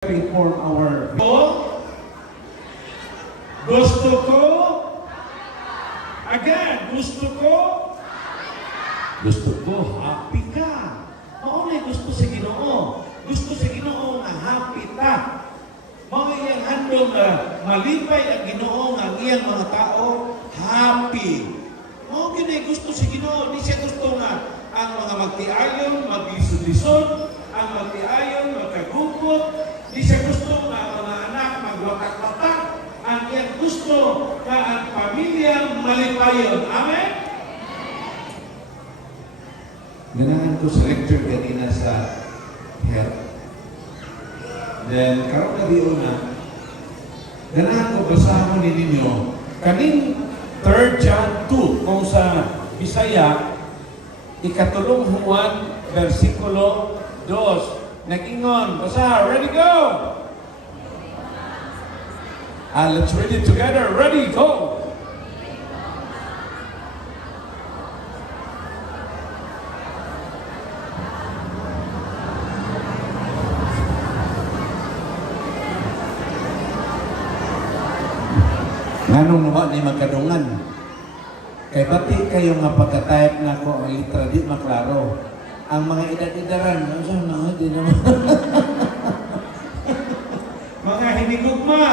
reform our gusto ko again gusto ko happy ka mao na gusto sa Ginoo nga happy ta mao iyang handom na malipay ang Ginoo nga iyang mga tao happy mao gini gusto sa Ginoo di siya gusto nga ang mga magtiayon maglisod-lisod ang magtiayon magkagupot. Di siya gusto na mga anak magwatak-watak. Ang iyang gusto na ang pamilya malipayon. Amen? Ganahan ko sa lecture kanina sa health. Then, karoon na di una, ganahan ko basahan ni ninyo kaning 3 John 2 kung sa Bisaya, ikatulong Juan, versikulo 2. Nag-ingon. Basa. Ready, go! Let's read it together. Ready, go! Nganong nawa ni magkadungan? Kay bati kayo nga pagka-type na ko ang litra di maklaro. Ang mga edad-edaran, di naman. Mga hinigugma,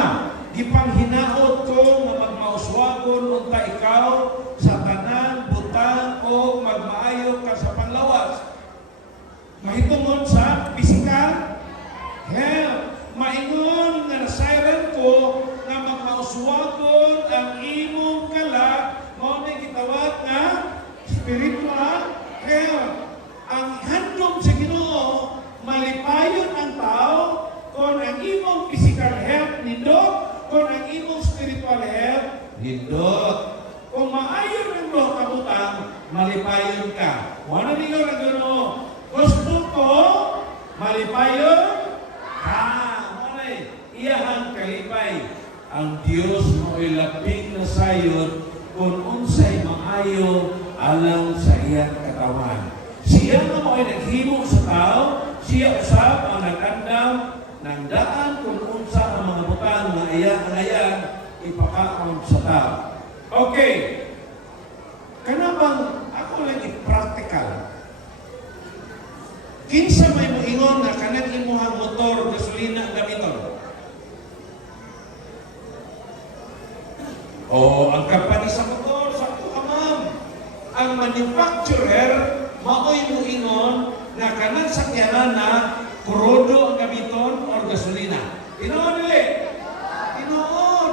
gipanghinaot ko nga magmauswagon unta ikaw sa tanan, butang o magmaayo ka sa panlawas. Mahitungod sa pisikal, health. Maingon nga nasayran ko nga magmauswagon ang imong kalag, mao na gitawag nga spiritual health. Ang handom sa Ginoo malipayon ang tao kung ang imong physical health nindot, kung ang imong spiritual health nindot. Kung maayon ang roh kabutang, malipayon ka. Wala ninyo ang Ginoo. Gusto ko malipayon ka. Malay, iyahang kalipay. Ang Dios mo'y labing na sayod kung unsay maayo alang sa iyang katawan. Siya nga mo ay naghimo sa tao, siya usab ang nag-andam ng daan kung unsa ang mga butang na iya-ayan ipakaon sa tao. Okay. Kanabang ako lagi practical. Kinsa may moingon na kanang imuhang motor, gasolina, gamiton. O ang kampanya sa motor, sa ma'am. Ang manufacturer maoy mo ingon na kanang sakyanan na krudo ang gamiton o gasolina. Tinoon nila. Tinoon.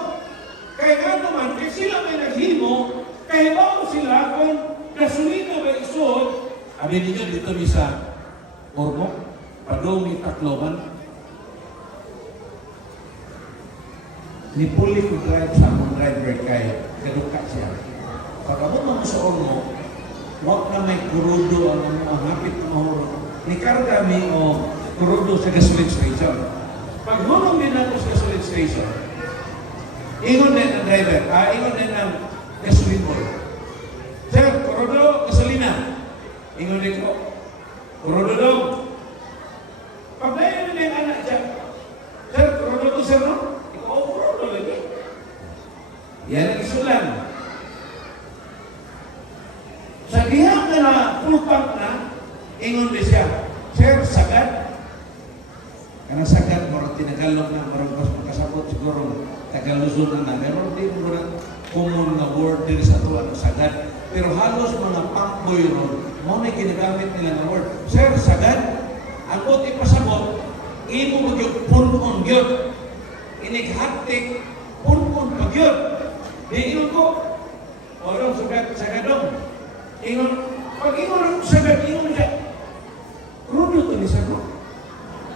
Kaya nga naman, kaya sila may naghimo, kaya bago sila kung gasolina ba isod, abi ninyo dito bisa Ormo, Padong, Tacloban. Nipuli ko drive sa akong driver kay kaduka siya. Pagkabot mo sa Ormo, wag na may kurudo ang hapit na mahuro. Nikarga mi o kurudo sa gasoline station. Pag hulong din ako sa gasoline station, ingon din ang driver, ingon din ang gasoline boy. Sir, kurudo, gasolina. Ingon din ko, kurudo daw. Paglayan din ang anak dyan. Sir, kurudo to sir, no? Ikaw, kurudo lagi. Yan ang isulan. Sa diha nga na full tank na, ingon din siya, Sir, sagad. Karena sagad, marang tinagalog na, marang mas makasabot siguro, tagaluzon na na. Meron din mo na common na word din sa tuwa ng sagad. Pero halos mga pangboy ron, mo na ginagamit nila na word. Sir, sagad, ang kot ipasabot, imo magyog punpon gyud. Inighatik, punpon pagyud. Di ingon ko, orong sagadong. Ingon, pag ingon sagad, ingon siya. Krudo to ni sago.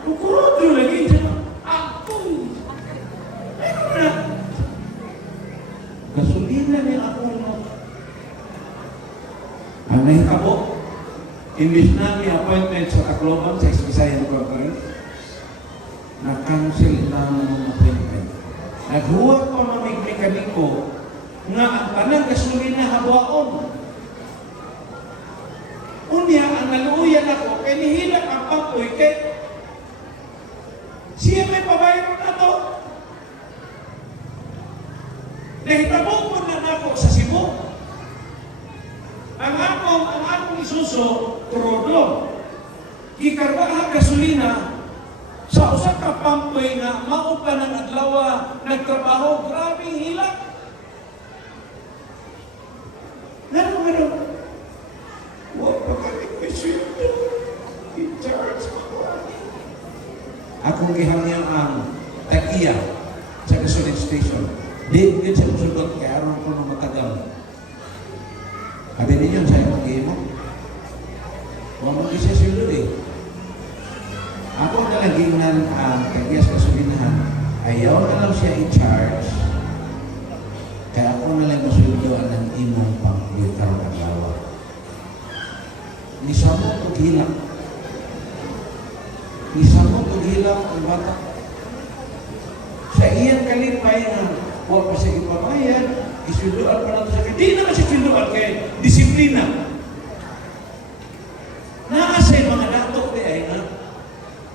Krudo lagi siya. Ako. Ayun na. Gasolina niya ako mo. Ang nahitabo, imbis na may appointment sa Tacloban, sa Bisayan Conference, na-cancel na ang appointment. Naghuwag pa mga mekaniko nga ang tanang gasolina habuaon. Unya ang naluuyan ako, kay nihilak ang pampoy, kay Siya may pabayro na to. Nahitabong mo na ako sa Cebu. Ang akong isuso, turodo. Gikargahan gasolina sa usa ka pampoy nga mao pa ng adlaw nagtrabaho, grabing hilak. Ngano. Wa pa kami kwesyondo. I-charge ako. Akong gihangyan ang tag-iya sa gasoline station. Di sa musugot kaya aron ko nung matagal. Sabi ninyo, sa'yo mag-iimo. Huwag mag-isisulo eh. Ako nalagingnan ang tag-iya sa gasolinahan. Ayaw na lang siya i-charge. Kaya ako na lang masuldoan ng imong pang-litar ng lawa. Nisamo ko hilang. Nisamo ko hilang ang bata. Sa iyang kalipay na huwag pa siya ipamayad, isuldoan pa natin sa kanya. Di naman siya suldoan kaya disiplina. Naasay mga dato di ay na.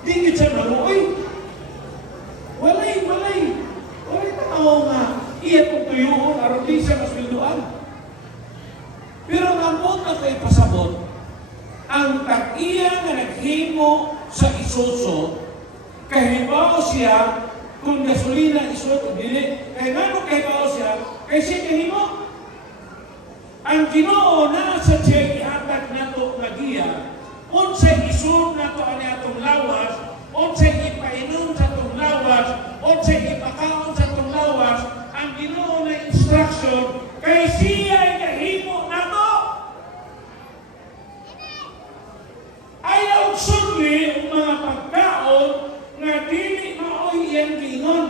Di yun siya maluoy. Walay tanaw nga. Iya kong tuyuon, aron di siya masuldoan. Pero ngamot na kayo pasabot, ang tag-iya na naghimo sa isuso, kahibaw siya kung gasolina isuso, dili. Kaya nga kahibaw siya, kaya siya kahimo. Ang Ginoo na sa siya ihatag nato nga giya, unsay isun nato ani atong lawas, unsay ipainom sa atong lawas, unsay ipakaon sa atong lawas, ang Ginoo na instruction kay siya ay kahimo nato. Ayaw sudli ang mga pagkaon nga dili maoy iyang gingon.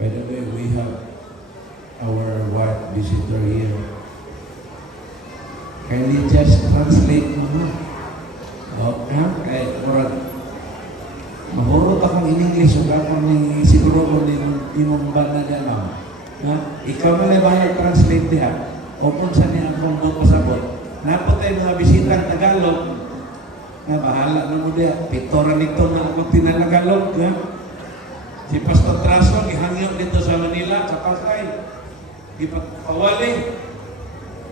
By the way, we have our wife visitor here. Can you just translate mo? Okay, alright. Mahurot akong in English, o akong siguro kung imong bala na lang. Ikaw na lang ba translate diha? O kung saan niya akong pasabot? Napot tayo mga bisitang Tagalog, na bahala na mo diya. Pitoran nito na akong tinalagalog. Si Pastor Traso, ihangyo dito sa Manila, sa Pasay. Ipagpawali.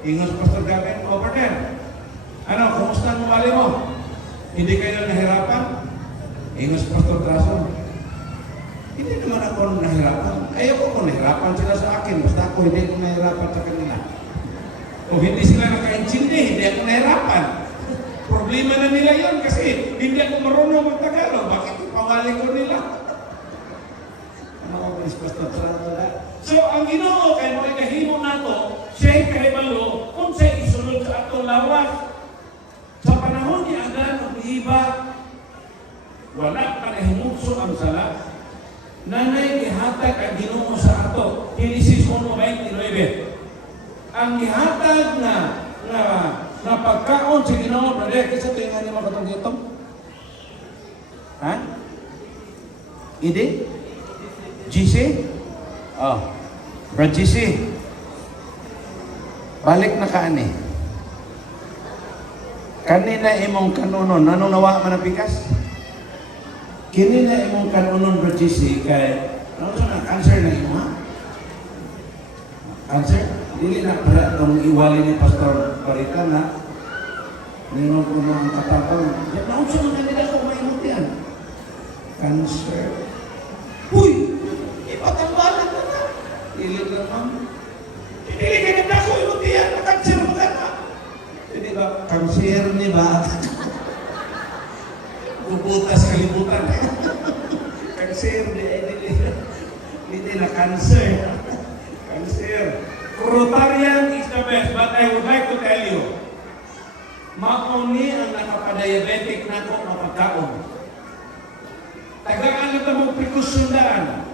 Ingos Pastor Gavin, over there. Ano, kumusta ang wali mo? Hindi kayo nahirapan? Ingos Pastor Traso. Hindi naman ako nahirapan. Ayaw ko nahirapan sila sa akin. Basta ako hindi ko nahirapan sa kanila. O hindi sila nakaintindi, hindi ako nahirapan. Problema na nila yon kasi hindi ako marunong mag-Tagalog. Bakit ipawali ko nila? Ano ko Pastor Traso? So, ang Ginoo kay mo ikahimo nato, siya'y kahibalo kung siya'y isunod sa atong lawas. Sa panahon ni Adan o ni Iba, wala pa nahimugso ang sala. Nanay gihatag ang Ginoo sa ato. Genesis 1:29. Ang gihatag na pagkaon sa Ginoo, brother, kisa tingan ni mga katong-gitong? Ha? Hindi? GC? Oh, Brad GC. Balik na kaani. Kanina imong kanunon, nanong nawa man ang pikas? Kanina imong kanunon, Brad GC, kay, ano sa na, cancer na imo ha? Cancer? Dili na para itong iwali ni Pastor Parita na ninong ko mga katapang. Naon sa mga kanila ko maimot yan. Cancer. Uy! Ipatambalan na na. Dili lang ma'am. Dili ka na ako imot yan. Cancer mo ka na. Hindi ba? Cancer ni ba? Bubutas kalimutan. Cancer. Hindi na cancer. Cancer. Rotarian is the best, but I would like to tell you, mauni ang nakapadiabetic na ko mapagkaon. Tagaan na tamang prekusundaan.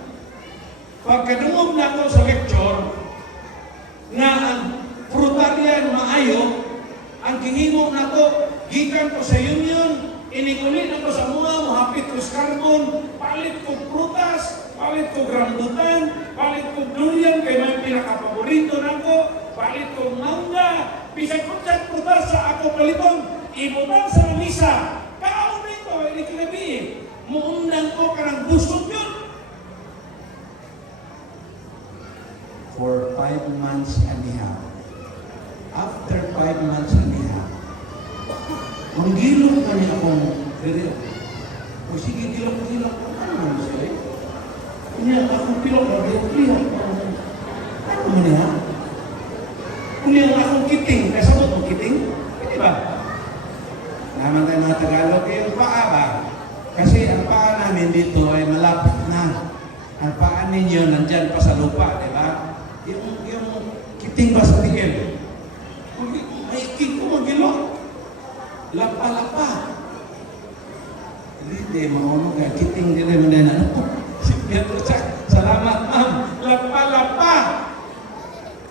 Pagkadungog na ko sa lecture, nga ang frutarian maayo, ang gihimo na ko, gikan ko sa union, inikulit na ko sa mga, mahapit ko sa carbon, palit ko prutas, palit ko rambutan, palit ko durian, kay may pinakapaborito na ko, palit ko mangga, bisag ko sa prutas sa ako paliton, ibutan sa misa, kaon nito, ini kinabi. muundan ko karang busog yun. For 5 months and a half. After 5 months and a half, manggilong ka niya akong diri. O sige, gilong-gilong ko. Ano man siya eh? Kanya, akong pilok na gilong-gilong ko. Ano man niya? Kung yung akong kiting, kasabot mo kiting? Hindi ba? Naman tayo mga Tagalog, yung paa ba? Kasi ang paa namin dito ay malapit na. Ang paa ninyo nandyan pa sa lupa, di ba? Yung kiting ba sa tigil? May iking ko magilong. Lapa-lapa. Hindi, maunong ka. Kiting din naman na ano. Salamat, ma'am. Lapa-lapa.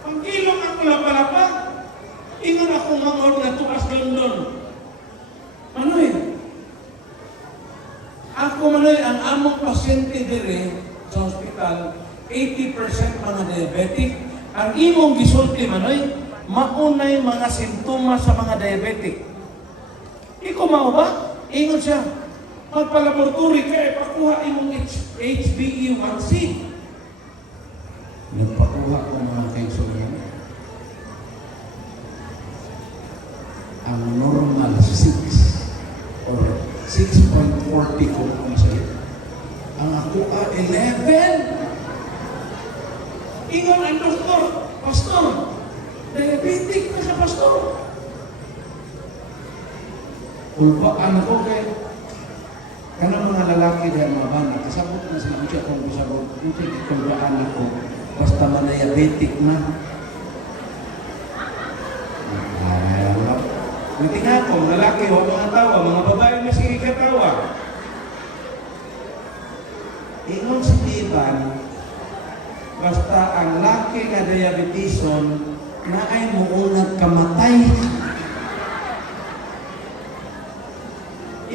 Pangilong ako lapa-lapa. Ingon ako mangod na tuas London. Manoy. Ako manoy, ang among pasyente dire sa hospital, 80% mga diabetic. Ang imong gisulti manoy, maunay mga simptomas sa mga diabetic. Ikaw mao ba? Ingon siya. Magpalaboratory ka, pakuha imong HbA1c. Nagpakuha ko mga kaigsunan. Ang normal 6 or 6.40 ko kung sa'yo. Ang ako 11. Ingon ang doktor, pastor, diabetic na sa pastor. Kulpaan ko kay kanang mga lalaki dahil mga bana, kasabot na sila siya kung kasabot, hindi kulpaan ako, basta ma-diabetic na. Hindi nga ako, lalaki, huwag mga tawa, mga babae na sige katawa. Ingon si Iban, basta ang laki nga diabetison na ay muunag kamatay.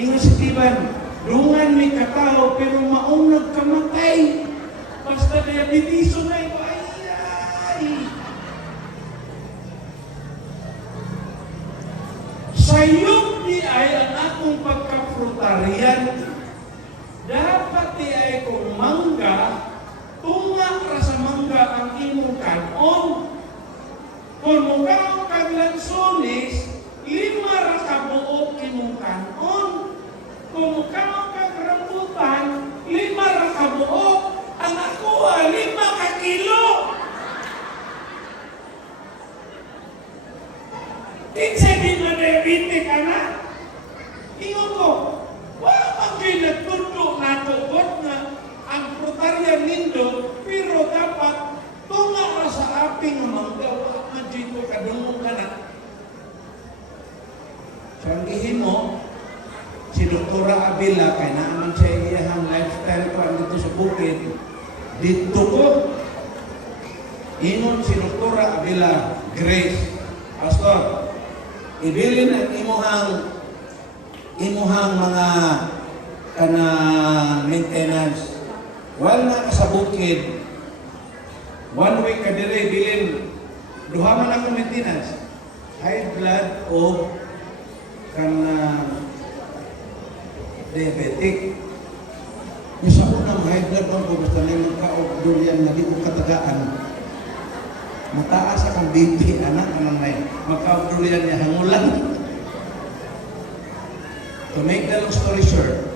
Ingon si Iban, dungan may katao pero maunag kamatay. Basta diabetison na ito, ay. Sayop di ay ang akong pagka-fruitarian. Dapat di ay kung mangga, tunga ra sa mangga ang imong kanon. Kung mukaw kag lansones, 5 ra ka buok imong kanon. Kung mukaw kag rambutan, 5 ra ka buok. Ang ako 5 ka kilo. Kinsa din na diabetic ka na? Ingon ko, wala kayo nagtundo na tugot na ang frutarya nindo, pero dapat tunga ra sa aping mangga, wala dito kadungong ka na. Sanggihin mo, si Doktora Abila, kaya naaman siya iyahang lifestyle ko dito sa bukid, dito ko, ingon si Doktora Abila, Grace, Pastor, ibilin ang imuhang mga maintenance. While na ka sa bukid, 1 week ka dire, bilin, duha man ako maintenance. High blood o diabetic. Yung sa unang high blood ko, basta na yung magkaog durian na di ko katagaan. Mataas akong BP, anak, anong may magkaudulian niya, hangulan. To make the long story short,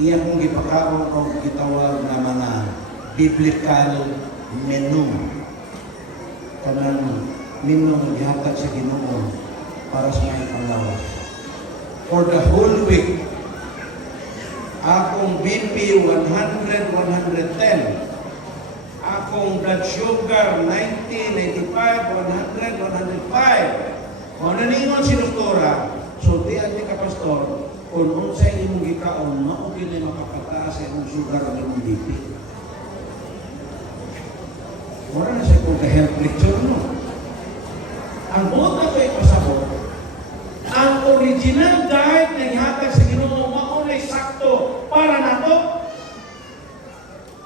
iyang kong ipakaon o gitawag na mga biblical menu. Kanang menu na gihatag sa Ginoo para sa mga panglawas. For the whole week, akong BP 100, 110. Akong blood sugar 90, 95, 100, 105. Kung naningon si Doktora, sultihan ni Kapastor, kung unsay imong gikaon, maugin na makapataas sa imong sugar ng imong BP. Wala na siya kung ka-health lecture, no? Ang buta ko ay pasabot, ang original diet na ihatag sa Ginoo, maunay sakto para nato.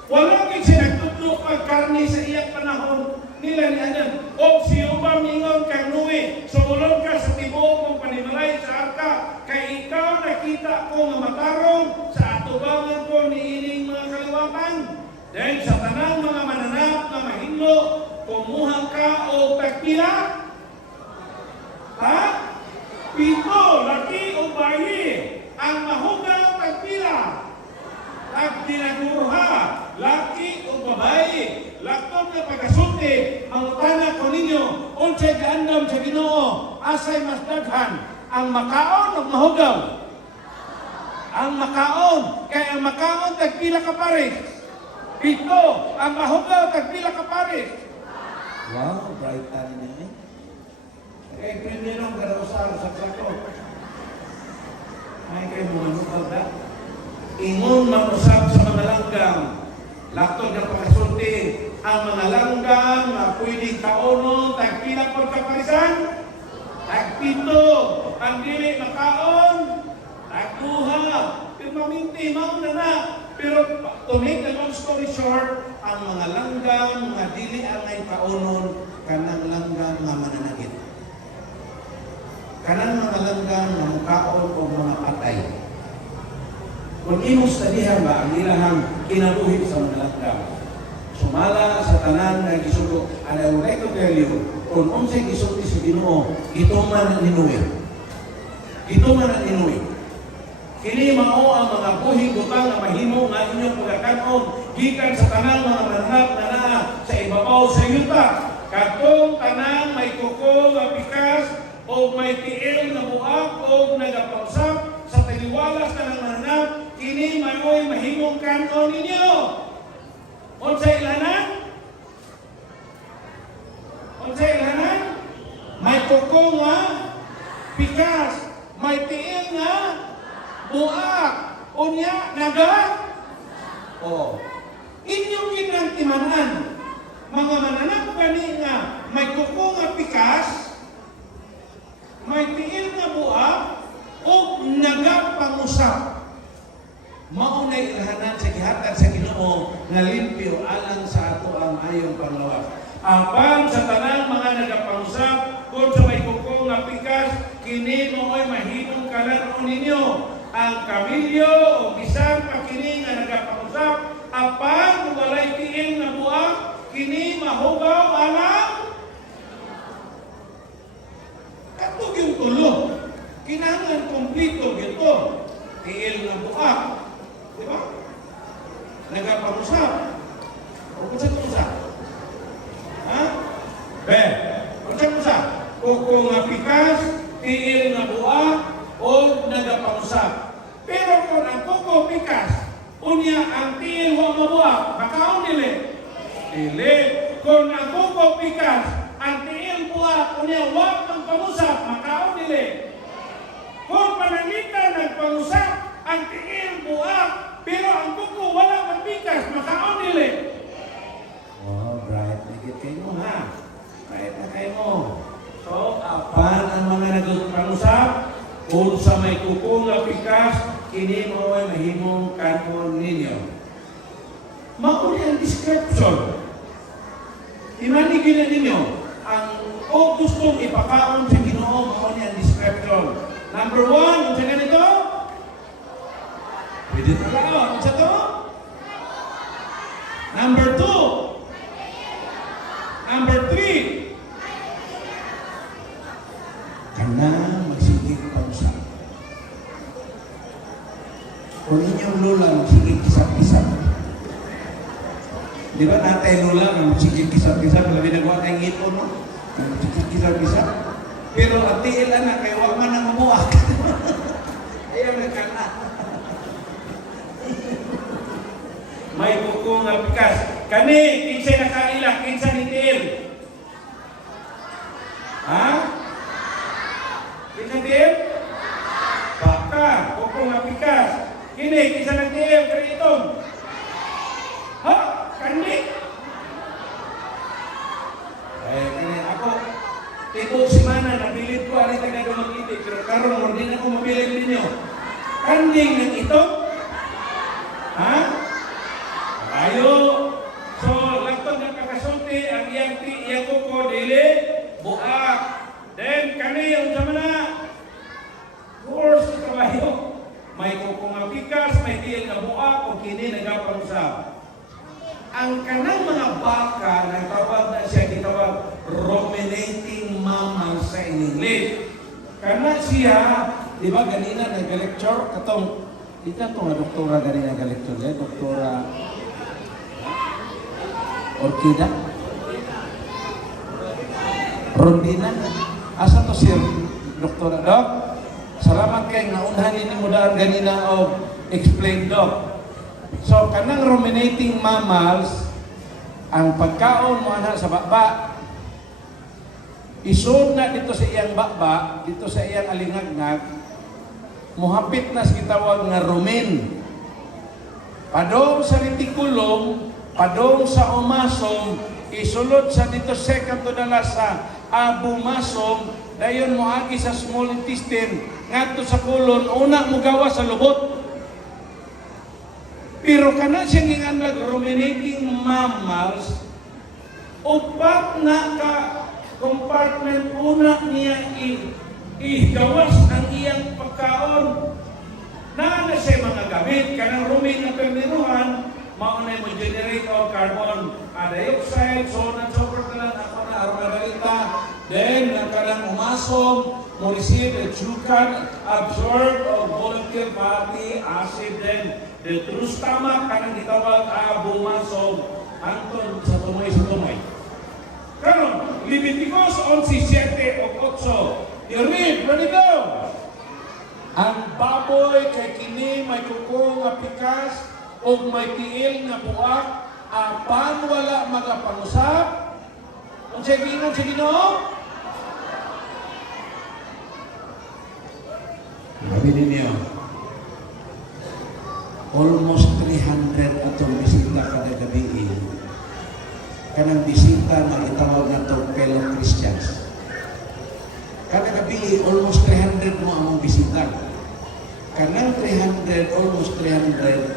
Wala kang sinagtutlo pagkarni sa iyang panahon nila ni Adam. O siyo ba mingon kang Noe, sumulong ka sa tibuok mong panimalay sa arka, kay ikaw nakita nakita ko nga matarong sa atubangan ko ni ining mga kaliwatan. Dahil sa tanang mga mananap na mahimlo, kumuha ka o tagpila? Ha? 7, laki o bayi, ang mahugaw tagpila. At dinagurha, laki o babae, lakton na pagkasulti, ang utana ko ninyo, unsay gaandam sa Ginoo, asay mas daghan, ang makaon o mahugaw? Ang makaon, kaya ang makaon tagpila ka pares. 7, ang mahugaw tagpila ka pares. Wow, bright tali niya eh. Kaya primero ang garausar sa sako. Ay kayo mga nukal na. Ingon mausap sa mga langgam. Lakto ng pagkasulti. Ang mga langgam na pwedeng taonon, tagpila por kaparisan. Tag-7, ang dili makaon. Tag-2, pero maminti, mauna na. Pero to make the long story short, ang mga langgam, mga dili angay taonon, kanang langgam nga mananagit. Kanang mga langgam nga mukaon o mga patay. Kung imong studihan ba ang ilahang kinabuhi sa mga langgam, sumala sa tanan na gisugo, and I would like to tell you, kung unsay gisulti sa Ginoo, ito man ang inuwi. Ito man ang inuwi. Kini mao ang mga buhing butang na mahimo nga inyong pagkakanon gikan sa tanang mga mananap na naa sa ibabaw sa yuta. Katong tanang may kuko nga pikas o may tiil na buhak o nagapausap sa taliwalas na ng mananap, kini mao'y mahimong kanon ninyo. Unsay ilanan? Unsay ilanan? May kuko nga pikas, may tiil nga buak, unya, naga. Oh, inyong kinantimanan, mga mananap gani nga, may kuko nga pikas, may tiil nga buak, o naga pangusap. Maunay ilahanan sa gihatag sa Ginoo nga limpyo alang sa ato ang ayong panglawas. Apan sa tanang mga nagapangusap, kung sa may kuko nga pikas, kini mo'y mahimong kalaro ninyo. Ang kamilyo o bisan pa kini nga nagapangusap, apan kung walay tiil na buak, kini mahugaw alang katog yung tulo. Kinahanglan kumplito gito. Tiil na buak. Di ba? Nagapangusap. O kung sa usap? Ha? Ben, kung sa usap? Kuko nga pikas, tiil na buak, o nagapangusap. Pero kung ang kuko pikas, unya ang tiil wa mabuak, makaon dili. Dili. Kung ang kuko pikas, ang tiil buak, unya wa ang pangusap, makaon dili. Kung panangitan nagpangusap, ang tiil buak, pero ang kuko wala magpikas, makaon dili. Oh, bright na kayo mo ha. Bright na kayo mo. So, apan ang mga nagpangusap, kung sa may kuko nga pikas, kini mo ay mahimong kanon ninyo. Mauli ang description. Imanigin na ninyo, ang o gustong ipakaon sa Ginoo, mauli ang description. Number 1, ang sa ganito? Pwede talaga, ang sa to? Number 2. Number 3. Kana magsigig pangusap. Kung inyong lula magsigig kisap-kisap. Di ba natay lula na magsigig kisap-kisap, labi nagawa kayong ngipon, no? Magsigig kisap-kisap. Pero at tiil na, kaya wag man ang mamuak. Ayaw na kana. May kuko nga pikas. Kani, kinsay nakaila, kinsay ni tiil. Ha? Kinsay tiil? Baka, kuko nga pikas. Kini, kinsay ng tiil, kariton. Ha? Kani? Ay, kani, ako, tibok simana, nabilid ko, alita na dumag-itik, pero karon mo din ako mabilid ninyo. Kanding ng ito? Ha? Ayo. So, laktong ng kakasulti, ang iyang kuko, dili, buak. Then, kani, yung sama na, course, trabaho. nagabuak o kini nagapangusap. Ang kanang mga baka, nagtawag na siya, gitawag ruminating mammals sa English. Kana siya, di ba ganina nag-lecture, katong, ito nga doktora ganina nag-lecture, doktora Orquida? Rondina? Asa to si doktora, Dok? Salamat kay naunhan ni mo daan ganina o explain, Dok. So, kanang ruminating mammals, ang pagkaon mo ana sa baba, isod na dito sa iyang baba, dito sa iyang alingagnag, muhapit na sa gitawag nga rumen. Padong sa reticulum, padong sa omasum, isulod sa dito second to the last sa abomasum, dayon moagi sa small intestine, ngadto sa colon, una mo gawa sa lubot. Pero kana siya ginganlag ruminating mammals, upat na ka compartment una niya igawas ang iyang pagkaon. Na siya mga gamit, kanang rumin na perminuhan, maunay mo generate of carbon dioxide, so on and so forth na lang ako na aromabalita. Then, nagkalang umasom, mo receive a sugar, absorb of volatile fatty acid, then the true stomach, kanang gitawag abomasum, anton sa tumay sa tumay. Karon, Leviticus 11:7 o 8. You read, ready go! Ang baboy kay kini may kuko nga pikas o may tiil nga buak, apan wala magapangusap. Kung sa Ginoo? Sabi ninyo, almost 300 atong bisita kada gabi. Kanang bisita na itawag na to fellow Christians. Kada gabi, almost 300 mo among bisita. Kanang 300, almost 300,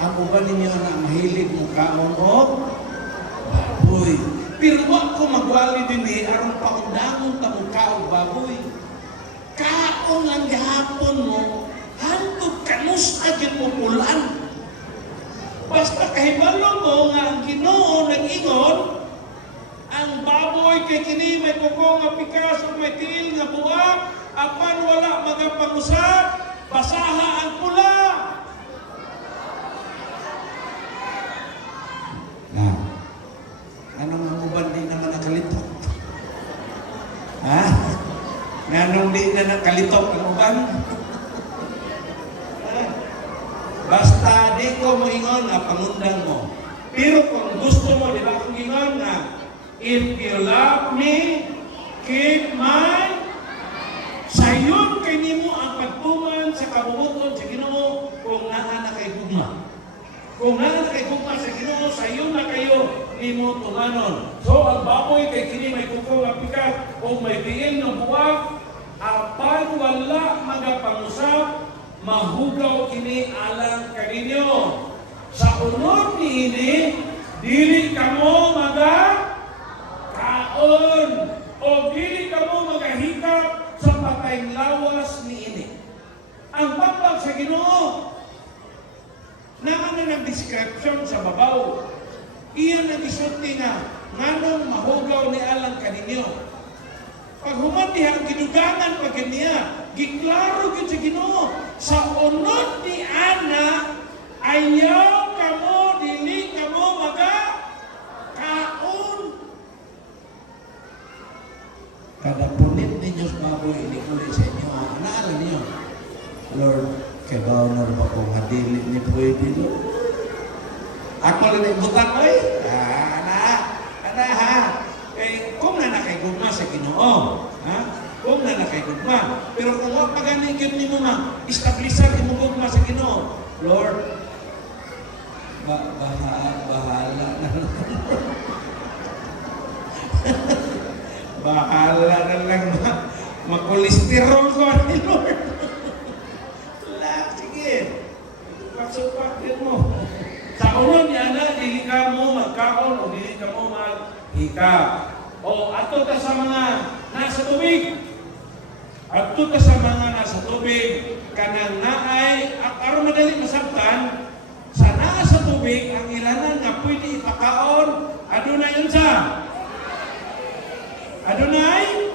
ang uban ninyo na mahilig mo kaon o baboy. Pero wa ko magwali din aron paundangon ta mo kaon baboy. Kaon lang gihapon mo, hantod kamusta gyud mo pulan. Basta kahibalo mo nga ang Ginoo nag-ingon, ang baboy kay kini may kuko nga pikas o may tiil nga buak, apan wala magapangusap, basaha ang pula. Na, anong ang uban di naman nakalitok? Ha? Anong di na nakalitok ang uban? Basta di ko moingon na pangundang mo. Pero kung gusto mo, di ba kung ingon na, if you love me, keep my sayon kay nimo ang pagtuman sa kabubuton sa Ginoo kung naa na kay gugma. Kung naa na kay gugma sa Ginoo, sayon na kayo nimo tumanon. So ang baboy kay kini may kuko nga pikat o may diin ng buwak, apan wala magapangusap, mahugaw kini alang kaninyo. Sa unod niini, dili kamo kaon o dili kamo magahikap sa patayng lawas niini. Ang pambag sa Ginoo, naman na ng description sa babaw. Iyan ang isulti na nganong mahugaw ni alang kaninyo. Pag humati ang gidugangan pag niya, giklaro gyud sa Ginoo. Sa unod ni ana, ayaw kamo, dili kamo kaon. Kada punit ninyo sa baboy, inikuli sa inyo. Naalam niyo, Lord, kabaw na ba kung hadili ni pwede do? Ako lang nagbutan, oy. Ana ha. Eh, kung nanakaigugma sa Ginoo, ha? Kung nanakaigugma. Pero kung wag paganigid nimo ma, establisan imo gugma sa Ginoo. Lord, bahala na. Bahala na lang makolesterol ko ni Lord. Wala, sige. Supak din mo. Sa unod niya na, dili ka mo magkaon o dili ka mo maghikap. O ato ta sa mga nasa tubig. Ato ta sa mga nasa tubig. Kanang naay, at aron madali masabtan, tubig ang ilanan nga pwede ipakaon adunay unsa? Adunay?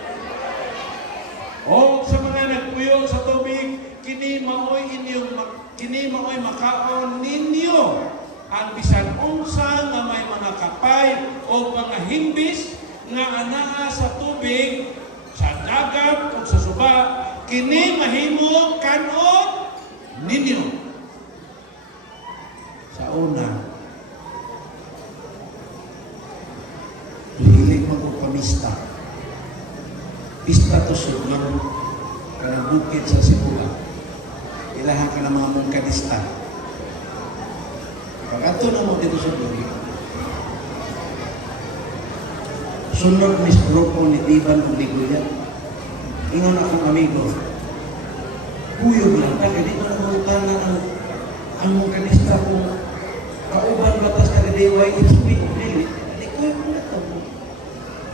O sa mga nagpuyo sa tubig, kini maoy makaon ninyo ang bisan unsa nga may mga kapay o mga himbis nga anaa sa tubig, sa dagat o sa suba, kini mahimo kanon ninyo. Sa una, hilig magpamista. Pista to sudman kanang bukid sa Sibula. Ilahan ka ng mga mungkadista. Pag-ato na mo dito sa bukid. Sunod mis grupo ni Tiban kung Liguya. Ingon akong amigo. Kuyog lang ka, hindi mo namutan na ang mungkadista kung kauban batas ka ni Deway, isubi, dili. Hindi kuyog na ito.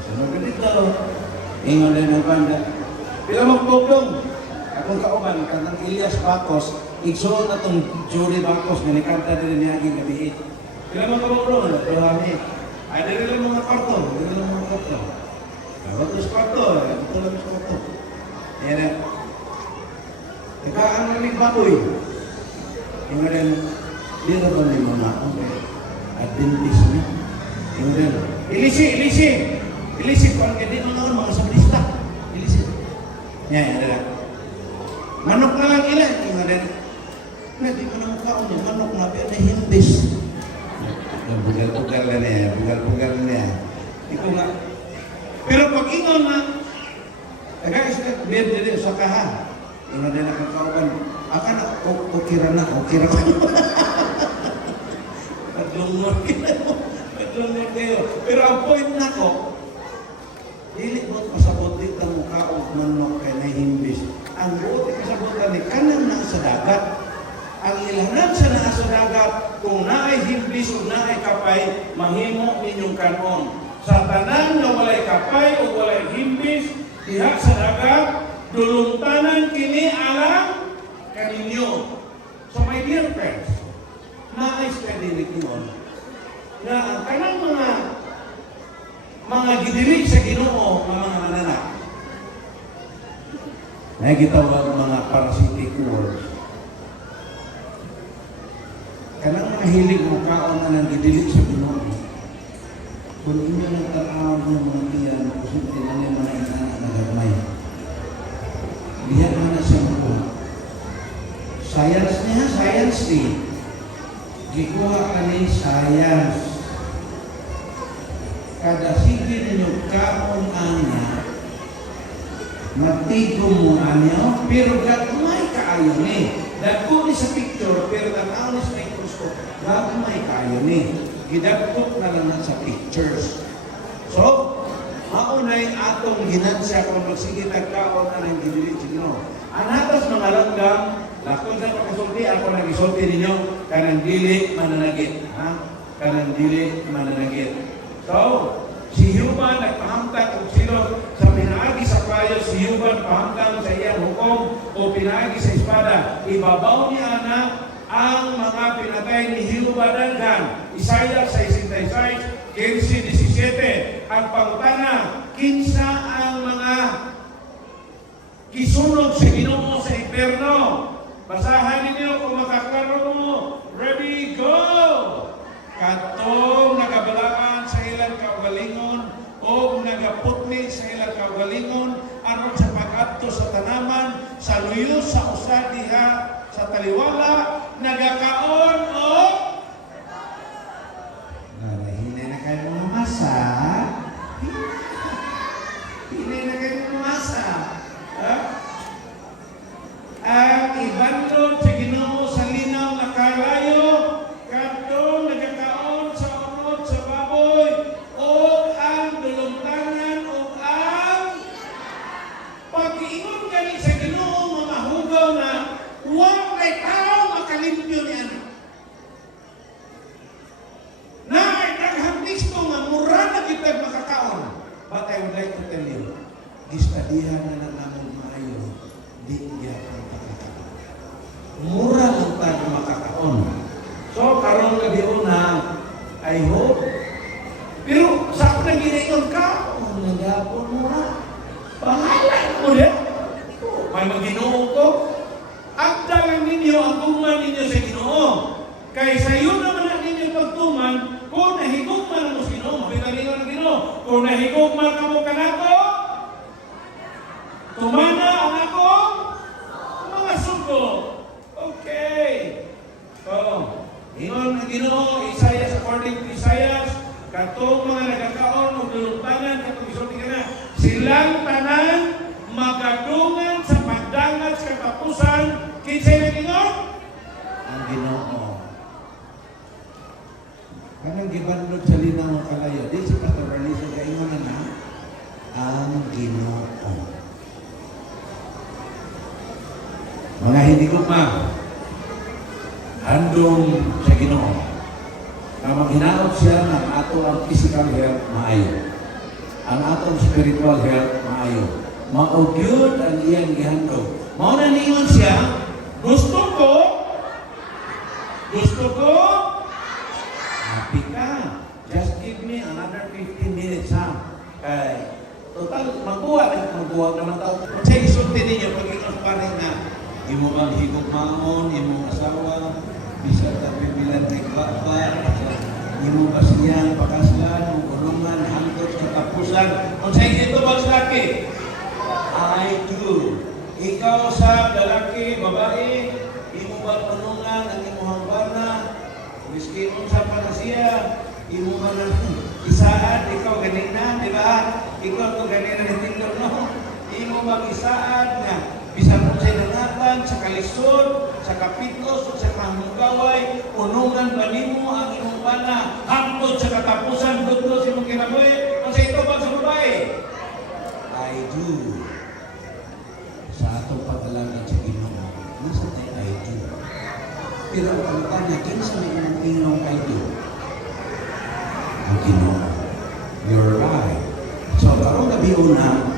Sunod ka dito. Ingon din ang banda. Pila magpugdong. Akong kauban, kantang Elias Bacos, igsuon na itong Jury Bacos, nilikanta din niya aging gabi. Pila magpugdong. Tuhan ay, dili lang mga kwarto. Dili lang mga kwarto. Dapat sa kwarto. Ito lang sa kwarto. Yan na. Teka, ang namig baboy. Ingon din, di na ba ni mga Adventist niya? Ingon din, ilisi! Ilisip ko ang hindi mga sabrista. Ilisip. Yan, yan. Manok na lang ilan. Ingon din, di ko na mukhaon niya. Manok na, pero na himbis. Bugal-bugal na niya. Bugal-bugal na niya. Ito nga. Pero pag ingon na, guys, bed din sa kahan. Ingon din ang kauban. Aka na, okira na. Padlungon kayo. Pero ang point na ko, dili mo pasabot dito ang mukha o manok kay na himbis. Ang buot kasabotan ni kanang na sa dagat. Ang ilanan sa naa sa dagat, kung naay himbis o naay kapay, mahimo ninyong kanon. Sa tanan na walay kapay o walay himbis, diha sa dagat, dulungtanan kini alang kaninyo. So my dear friends, naay stadilik yun, na ang kanang mga gidili sa Ginoo ng mga mananak. Na gitawag mga parasitic words. Kanang mga hilig mo kaon na ng gidili sa Ginoo. Kung inyo nang tanaw ng mga tiyan, kusog tinanay mga inaanak na gagmay. Diyan na siya mo. Science niya, science niya. Gikuha ka ni science. Kada sige ninyo kaon anya, matigom mo anya, pero gagmay kaayo ni. Dagko ni sa picture, pero tanaw ni sa microscope, gagmay kaayo ni. Gidagkot na lang sa pictures. So, maunay atong ginansya kung magsige nagkaon na ng ginilit signo. Anatas mga langgam, lakon sa pagkasulti, ako nag-isulti ninyo, kanang dili mananagit. Kanang dili mananagit. So, si Human nagpahamtang kung sino sa pinaagi sa payo, si Human pahamtang sa iyang hukom o pinaagi sa espada. Ibabaw niya na ang mga pinatay ni Jehovah daghan. Isaiah 66, 15-17. Ang pangutana, kinsa ang mga kisunog sa Ginoo sa impierno. Basahan ninyo kung makakaroon mo. Ready, go! Katong nagabalaan sa ilang kaugalingon o nagaputli sa ilang kaugalingon aron sa pag-adto sa tanaman, sa luyo, sa usa diha, sa taliwala, nagakaon o hinay na kayo mga masa. Hinay na kayo mga masa. Ang ibandod sa Ginoo sa linaw na kalayo, katong nagakaon sa unod sa baboy, o ang dulumtanan o ang pag-iingon kani sa Ginoo mga hugaw na huwag may tao makalimpyo niyan. Na ay naghambis ko nga mura na kitag makakaon. But I would like to tell you, gistadihan na namang maayo, di niya ang makakaon. Mura lang tayo makakaon. So, karon gabi una, I hope. Pero sa ako nang ginayon ka, nagapon mo na. Pangalan mo din. May mag-Ginoo ko. Agda lang ninyo ang tuman ninyo sa Ginoo. Kaya sa iyo naman ang ninyo pagtuman, kung nahigugman mo sa Ginoo, mapitalingon ang Ginoo. Kung nahigugman ka mo kanako, tumana ang ako, mga sugo. Okay. So, ingon ang Ginoo, Isaiah, according to Isaiah, katong mga nagkakaon, magluluntanan, katong isulti ka na, silang tanan, magadungan sa pagdangat sa katapusan, kinsay na Ginoo? Ang Ginoo. Kanang gibandog sa linaw ng kalayo, di si Pastor Bernice, kaingon na ang Ginoo. Mga hindi ko handong sa Ginoo. Na maghinaot siya ng ato ang physical health maayo. Ang atong spiritual health maayo. Maugyod ang iyang gihandog. Mao na ningon siya, gusto ko, happy ka. Just give me another 15 minutes, ha? Kay, total, magbuwag naman tao. Kung sa isulti ninyo, pag inong parin na, imo bang higugmaon, imo asawa, bisa ta pipilan kay babar, imo ba siyang pakaslan, ulungan, hangtod sa tapusan. Kung sa ito ba laki? I do. Ikaw sa lalaki, babae, imo ba ulungan ang imo hambana, miski unsa pa na siya, imo ba na isaad, ikaw ganina, di ba? Ikaw to ganina ni Tindor, no? Imo ba isaad na bisan mo sa nangatan, sa kalisod, sa kapitos, sa kahunggaway, unungan ba nimo ang imong bana, hangtod sa katapusan, dudlo sa imong kinabuhi, kung sa ito ba sa babae? I do. Sa atong pag-alagad sa Ginoo, nasa tayo I do. Pero ang pagkanya, kinsa may imong inong I do? Ang Ginoo. You're right. So, karong gabi una,